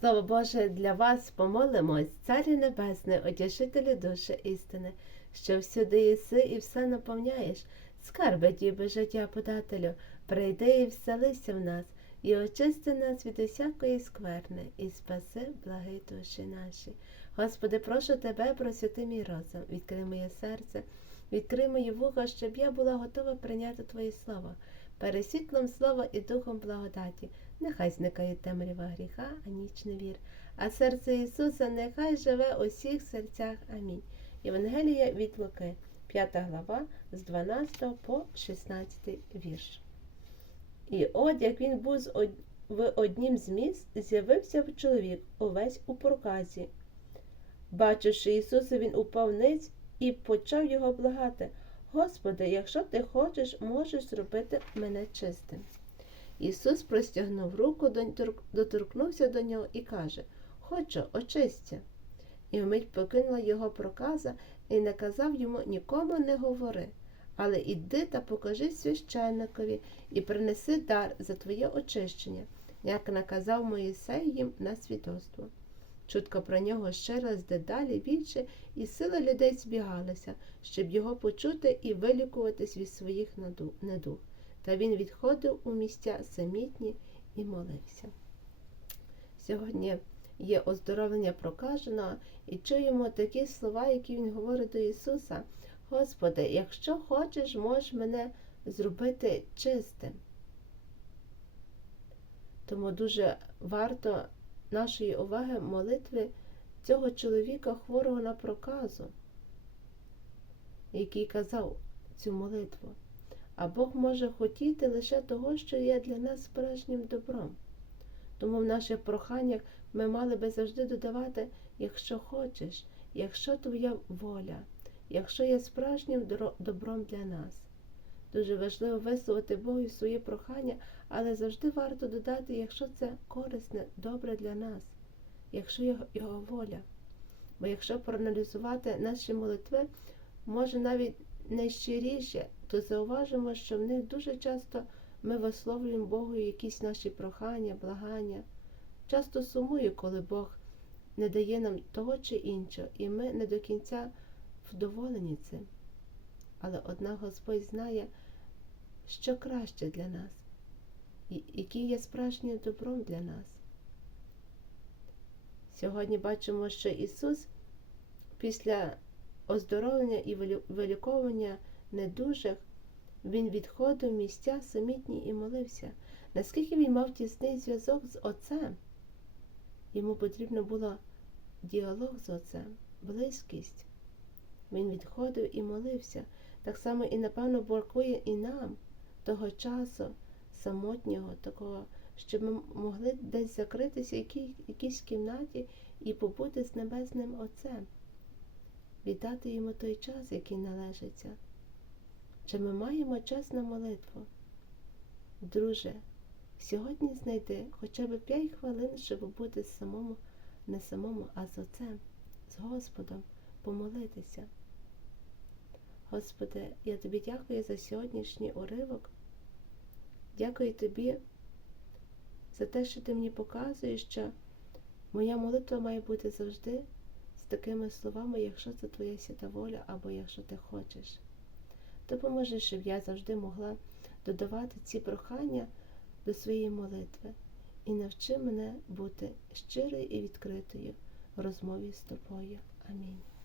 Слово Боже, для вас помолимось, Царю Небесний, одяжителю душі істини, що всюди єси і все наповняєш, скарби діби життя подателю, прийди і вселися в нас, і очисти нас від усякої скверни, і спаси, благи душі наші. Господи, прошу Тебе, просвяти мій розум, відкрий моє серце, відкрий мої вуха, щоб я була готова прийняти Твоє Слово, пересвітлом слова і духом благодаті. Нехай зникає темрява гріха, а ніч не вір, а серце Ісуса нехай живе у всіх серцях. Амінь. Євангелія від Луки, 5 глава, з 12 по 16 вірш. І от як він був в однім з міст, з'явився чоловік увесь у проказі. Бачивши Ісуса, він упав ниць і почав його благати. Господи, якщо ти хочеш, можеш зробити мене чистим. Ісус простягнув руку, доторкнувся до нього і каже Хочу, очисться. І вмить покинула його проказа і наказав йому нікому не говори, але іди та покажи священникові і принеси дар за твоє очищення, як наказав Моїсей їм на свідоцтво. Чутка про нього ширилась дедалі більше, і сила людей збігалася, щоб його почути і вилікуватись від своїх недуг та він відходив у місця самітні і молився. Сьогодні є оздоровлення прокаженого, і чуємо такі слова, які він говорить до Ісуса. Господи, якщо хочеш, можеш мене зробити чистим. Тому дуже варто нашої уваги молитви цього чоловіка хворого на проказу, який казав цю молитву. А Бог може хотіти лише того, що є для нас справжнім добром. Тому в наших проханнях ми мали би завжди додавати, якщо хочеш, якщо твоя воля, якщо є справжнім добром для нас. Дуже важливо висловити Богу свої прохання, але завжди варто додати, якщо це корисне, добре для нас, якщо його, його воля. Бо якщо проаналізувати наші молитви, може навіть найщиріше, то зауважимо, що в них дуже часто ми висловлюємо Богу якісь наші прохання, благання. Часто сумую, коли Бог не дає нам того чи іншого, і ми не до кінця вдоволені цим. Але одна Господь знає, що краще для нас, і який є справжнім добром для нас. Сьогодні бачимо, що Ісус після оздоровлення і виліковування недужих, він відходив місця самітні і молився. Наскільки він мав тісний зв'язок з Отцем, йому потрібно було діалог з Отцем, близькість. Він відходив і молився. Так само і, напевно, бракує і нам того часу самотнього, такого, щоб ми могли десь закритися в якій- якійсь кімнаті і побути з Небесним Отцем віддати йому той час, який належиться. Чи ми маємо час на молитву? Друже, сьогодні знайди хоча б 5 хвилин, щоб бути самому, не самому, а з Отцем, з Господом, помолитися. Господи, я тобі дякую за сьогоднішній уривок. Дякую тобі за те, що ти мені показуєш, що моя молитва має бути завжди з такими словами, якщо це твоя свята воля, або якщо ти хочеш. Допоможи, щоб я завжди могла додавати ці прохання до своєї молитви і навчи мене бути щирою і відкритою в розмові з тобою. Амінь.